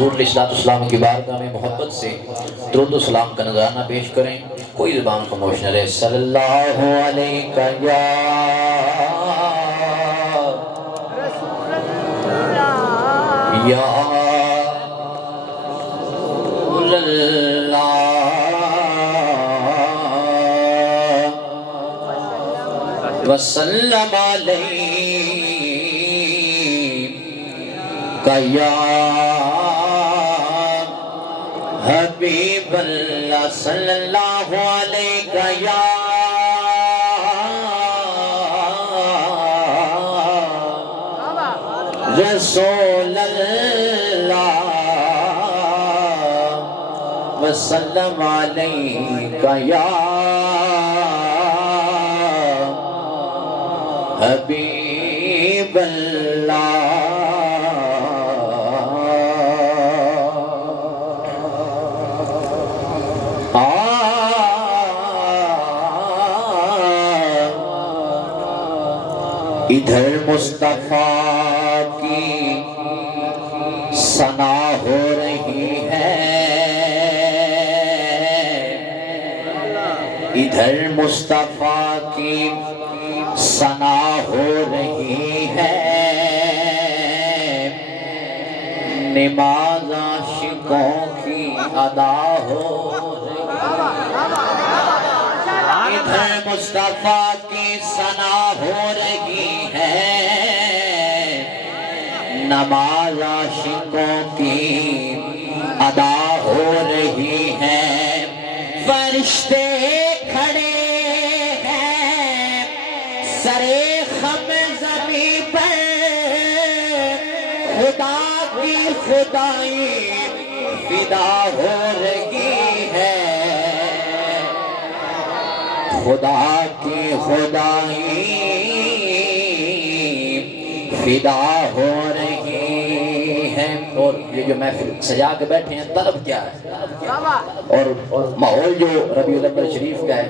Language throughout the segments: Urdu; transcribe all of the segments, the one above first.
حضور علیہ السلام کی بارگاہ میں محبت سے درود و سلام کا نذرانہ پیش کریں. کوئی زبان خاموش نہ رہے. صلی اللہ علیہ یا یا رسول اللہ وسلم علیہ یا حبیب اللہ صلی اللہ علیہ یا رسول اللہ وسلم علیہ یا حبیب اللہ. ادھر مصطفیٰ کی ثنا ہو رہی ہے, ادھر مصطفیٰ کی ثنا ہو رہی ہے, نماز عاشقوں کی ادا ہو رہی ہے. ادھر مصطفیٰ کی ثنا ہو رہی ہے, نماز عاشقوں کی ادا ہو رہی ہے. فرشتے کھڑے ہیں سرے خم زمین پر, خدا کی خدائی فدا ہو رہی ہے, خدا کی خدائی فدا ہو رہی ہے. اور یہ جو محفل سجا کے بیٹھے ہیں طلب کیا ہے, اور ماحول جو ربیع الاول شریف کا ہے.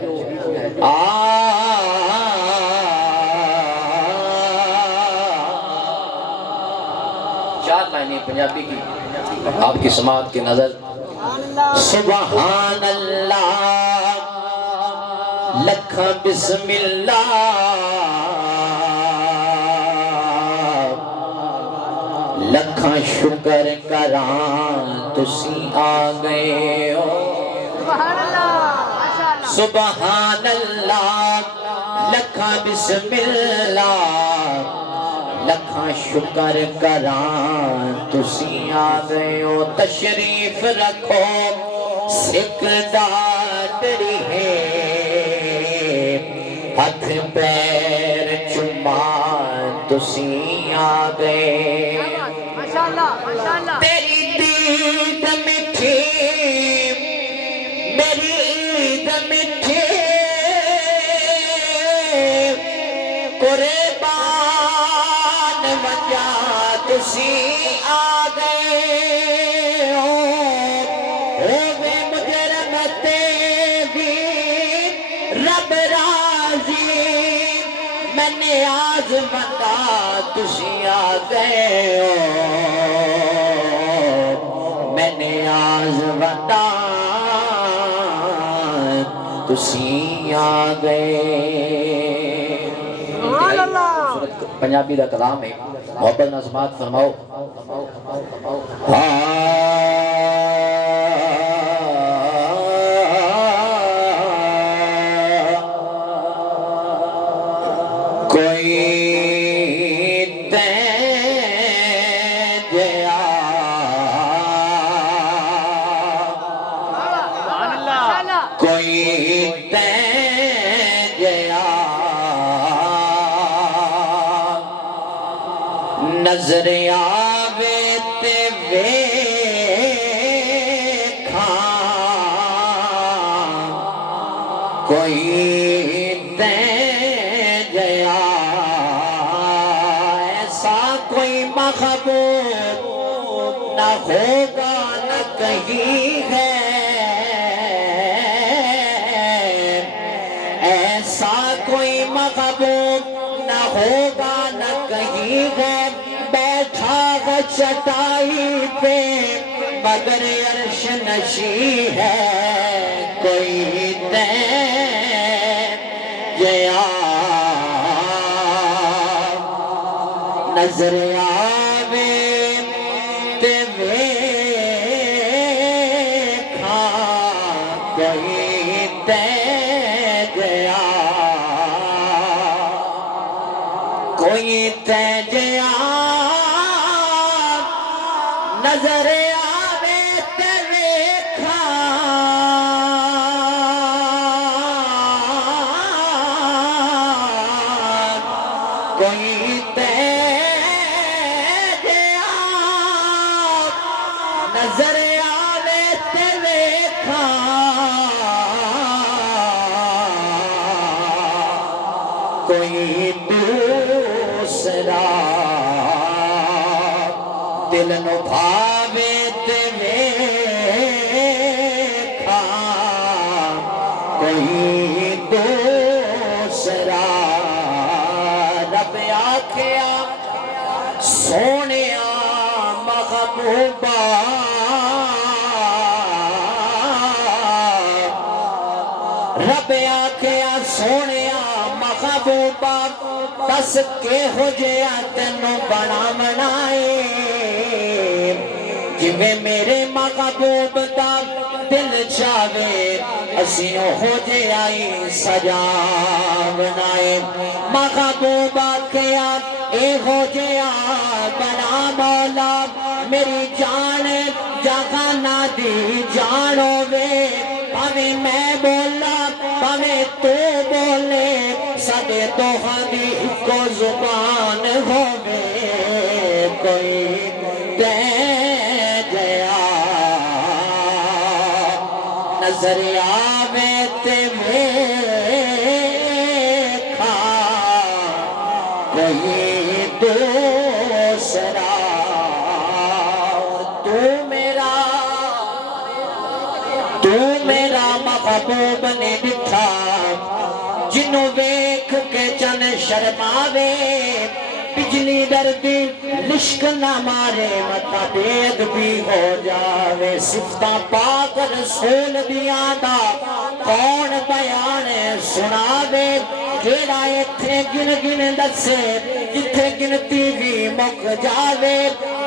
چار لائنیں پنجابی کی آپ کی سماعت کی نظر. سبحان اللہ لکھا بسم اللہ, لکھا شکر کران تسی آ گئے ہو. سبحان اللہ لکھا بسم اللہ, لکھا شکر کران تسی آ گئے ہو. تشریف رکھو سکھ ڈاڈڑی ہے, ہاتھ پیر چومان تسی آ گئے. تیری دید مٹھی میری عید مٹھی, قربان وجہ تسی آ گئے ہو. ہوئے مجرمت بھی رب راضی, میں نے آزمتا تسی آ گئے ہو, میں نے آزمتا تسی آ گئے. پنجابی دا کلام ہے, محبت نظمات فرماؤ. کوئی نظر آوے تے ویکھاں, کوئی تین جیا ایسا کوئی محبوب نہ ہوگا نہ کہیں ہے, ایسا کوئی محبوب نہ ہوگا نہ کہیں ہے. بیٹھا وہ چٹائی پہ مگر عرش نشی ہے کوئی تے جیا نظر آوے تے ویکھا کوئی تے جیا کوئی تے جیا نظر آوے تے ویکھا کوئی تے جیا نظر آوے تے ویکھا کوئی دوسرا دل نو بھاوے تے ویکھا کوئی دوسرا رب آکھیا سونیا محبوبا رب آکھیا سونیا محبوبا دس کے ہو جیا تینوں بڑا منائے جویں میرے محبوب دا دل چاہے اسیوں ہو جائی سجا بنائے محبوب آکھیا اے ہو جیا بنا مولا میری جان جہانا دی جانو وے پاویں میں بولا پاویں تو بولے ساڈے دوہاں دی کو زبان ہووے کوئی تے جیا نظر آوے تے ویکھا کوئی دوسرا تو میرا محبوب نے دکھا جنوں ویکھ کے چن شرماوے بجلی ڈردی لشک نہ مارے متا بید بھی ہو جاوے صفتاں پاک رسول دیاں دا کون بیان سناوے کیڑا ایتھے گن گن دسے جتھے گنتی بھی مک جاوے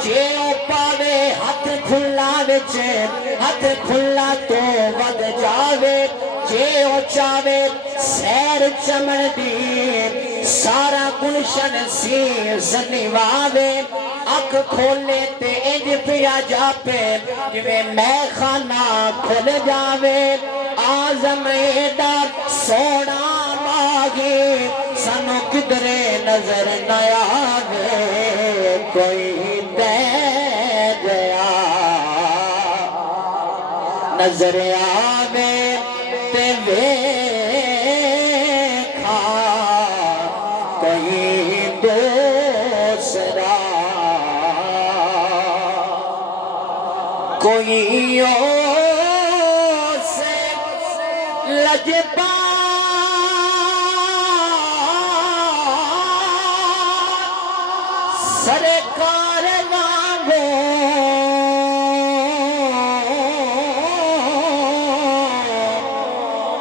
جے او پاوے ہاتھ کھلا وچ ہاتھ کھلا تو ود جاوے جے او چاوے سیر چمن دی سارا گلشن سیز نواوے اکھ کھولے تے انج پیا جاپے جویں میں خانہ کھل جاوے آزم ایڈا سونا ماغی سانو کدرے نظر نہ آوے کوئی تے جیا نظر آوے تے ویکھا کوئی دوسرا کوئی اور سے لجپا سرکار وانگو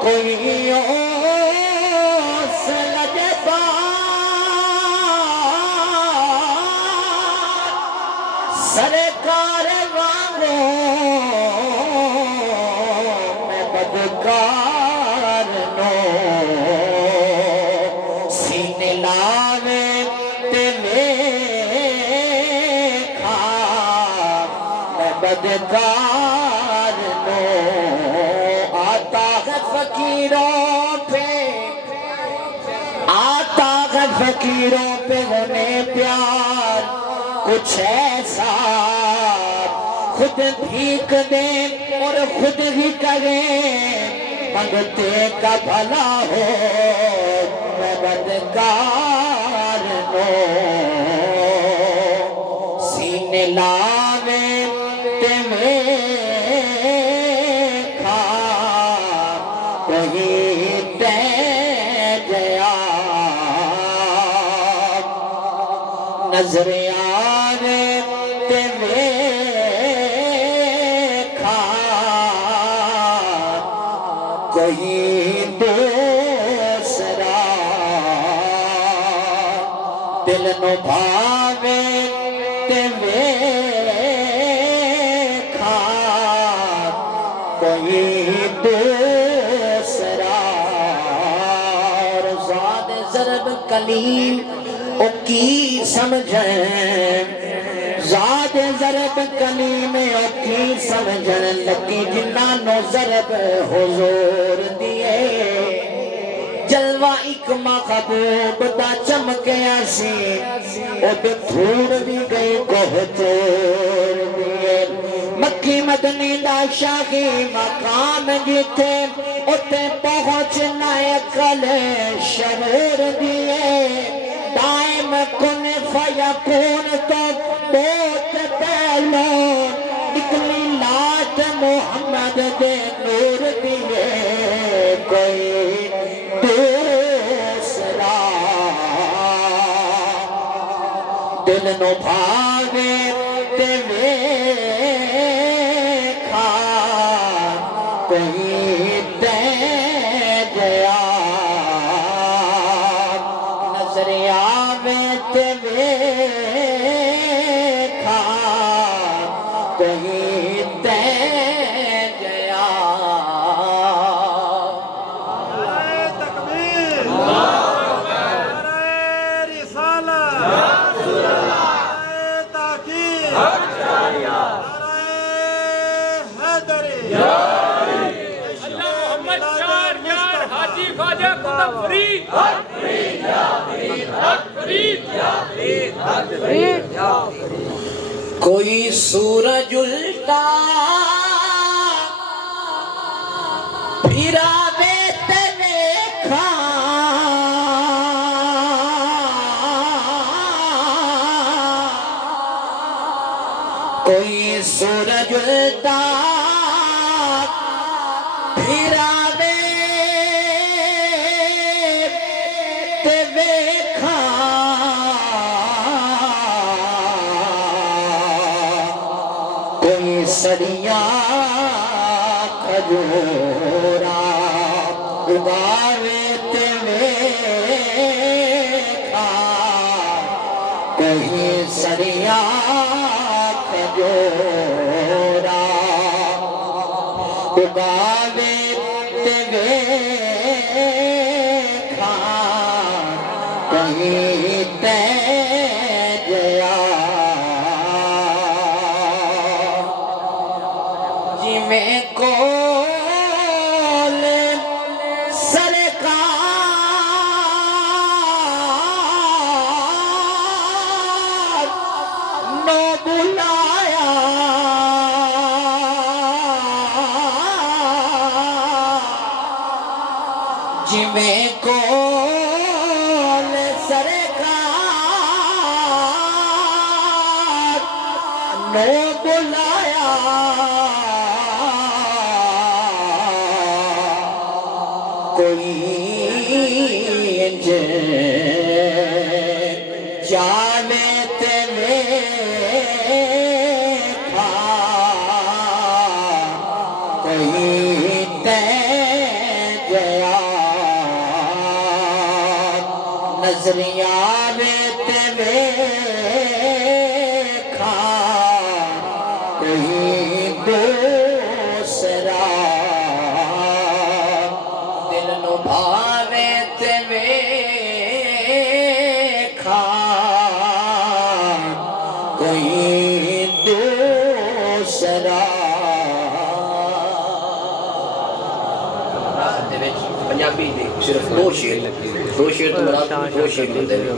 کوئی اور سے لجپا سرکار وانگو میں بدکار نو سینے لاوے تے ویکھا میں بدکار نو آتا ہے فقیروں پہ آتا ہے فقیروں پہ ہونے پیار کچھ ایسا خود بھیک دے اور خود ہی کرے منگتے کا بھلا ہو میں بدکار نو سینے لاوے تے ویکھا کوئی تے جیا نظر آوے تے ویکھا کوئی دوسرا دل نو بھاوے تے ویکھا کوئی دوسرا رضاد ضرب کلیم او کی سمجھیں ذات ضرب کلیم او کی سمجھن لگی جنہاں نو ضرب حضور دیئے جلوہ ایک محبوب دا چمکیا سی او دے دھوڑ بھی گئی کوہ توڑ دیئے مکی مدنی دا شاہی مقام جیتے اتے پہنچنا اکل شرور دیئے دائم کن فیکون تو بہت پہلو نکلی لات محمد دے نور دیئے کوئی دوسرا دل نو بھاوے تے ویکھا کوئی تے گیا نظر آوے تے ویکھا کوئی تے گیا تکبیر نعرہ رسالت نعرہ تحقیق نعرہ حیدری محمد چار یار حاجی خواجہ قطب فرید حق فرید یا فرید حق فرید یا فرید حق فرید یا کوئی سورج الٹا پھرا بیت دیکھا کوئی سورج الٹا پھرا بیت دیکھا کوئی سڑیاں کھجورا اگاوے تے ویکھا کوئی سڑیاں کھجورا اگاوے تے ویکھا کوئی تے گیا جی میں کول سرکار نو بلایا جی میں کول سرکار نو بلایا کوئی جانے تے ویکھا کوئی تے گیا نظریاں تے ویکھا کوئی دوسرا دل نو بھاوے تے ویکھا کوئی دوسرا پنجابی دی صرف دو شعر تو مراد دو شعر ہوندے نے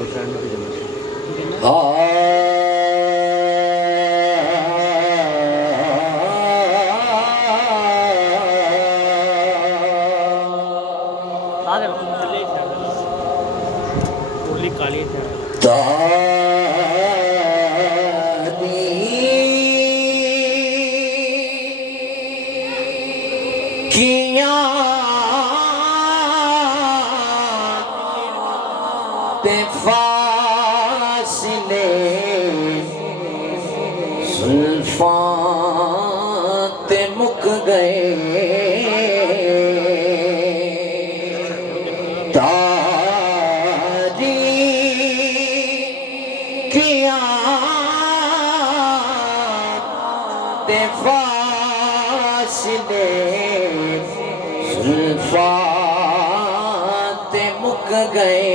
فاصلے زلفاں تے مک گئے تے فاصلے زلفاں تے مک گئے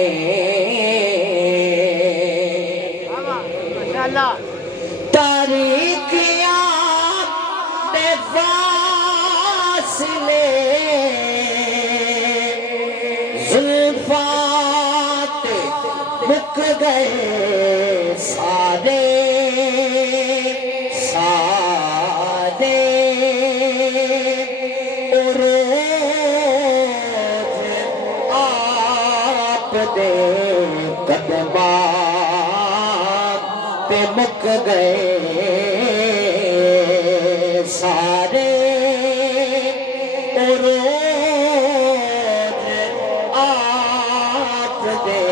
تاریکیاں تے فاصلے زلفاں تے مک گئے سارے سارے روز آپ دے قدمات پہ مک گئے سارے روز آپ دے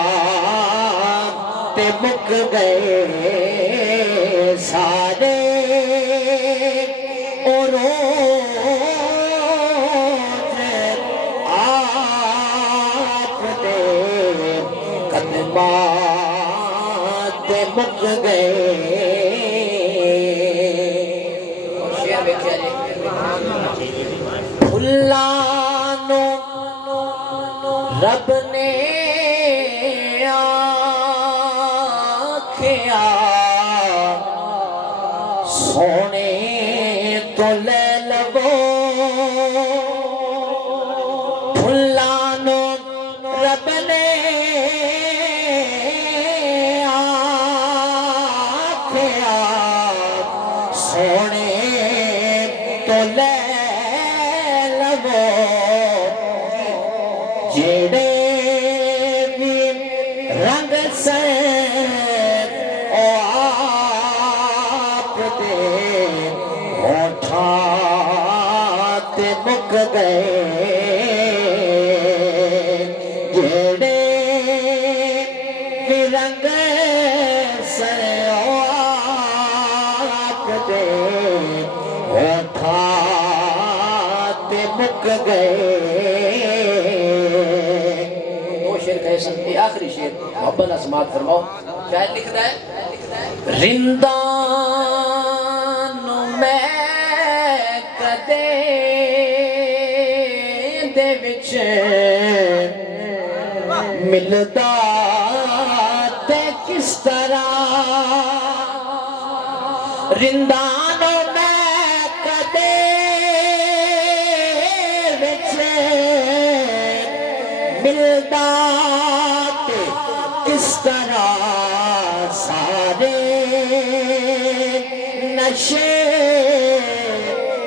قدمات پہ مک گئے سارے روز آپ دے قدمات پہ مک گئے پھلانو رب نے آکھیا سونے تو لے لو پھلانو رب نے آکھیا سونے تو لے لو جڑے بھی رنگ سے او آپ دے ہوٹھاں تے مک گئے جڑے بھی رنگ سے او آپ دے ہوٹھاں تے مک گئے دو شعر کہے سنتی آخری شعر محبت اسمات فرماؤ شاید لکھتا ہے رندان میں کدے دے وچ ملدا تے کس طرح رندان میں کدے وچ ملدا تے کس طرح سارے نشے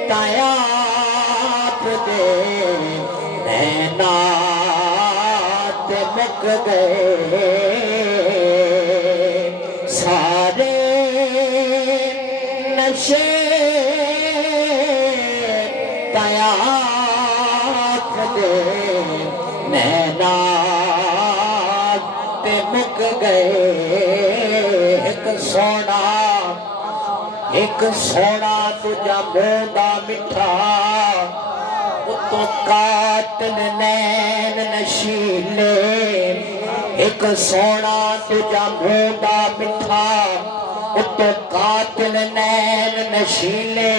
تایاب دے نینات مک گئے سارے نشے تایاب دے نینات مک گئے ایک سونا تجھا بوندا مٹھا اتو قاتل نین نشیلے ایک سونا تجھا بوندا مٹھا اتو قاتل نین نشیلے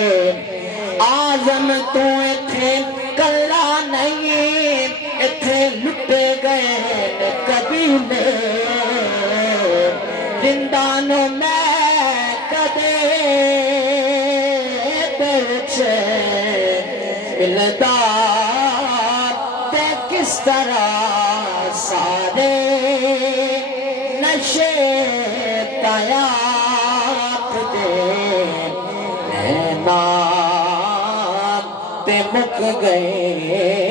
آزم تو ایتھے کلا نہیں ایتھے لٹ گئے قبیلے زندانوں میں کدے درچ ملدا تے کس طرح سارے نشے تایاب دے نینات تے مک گئے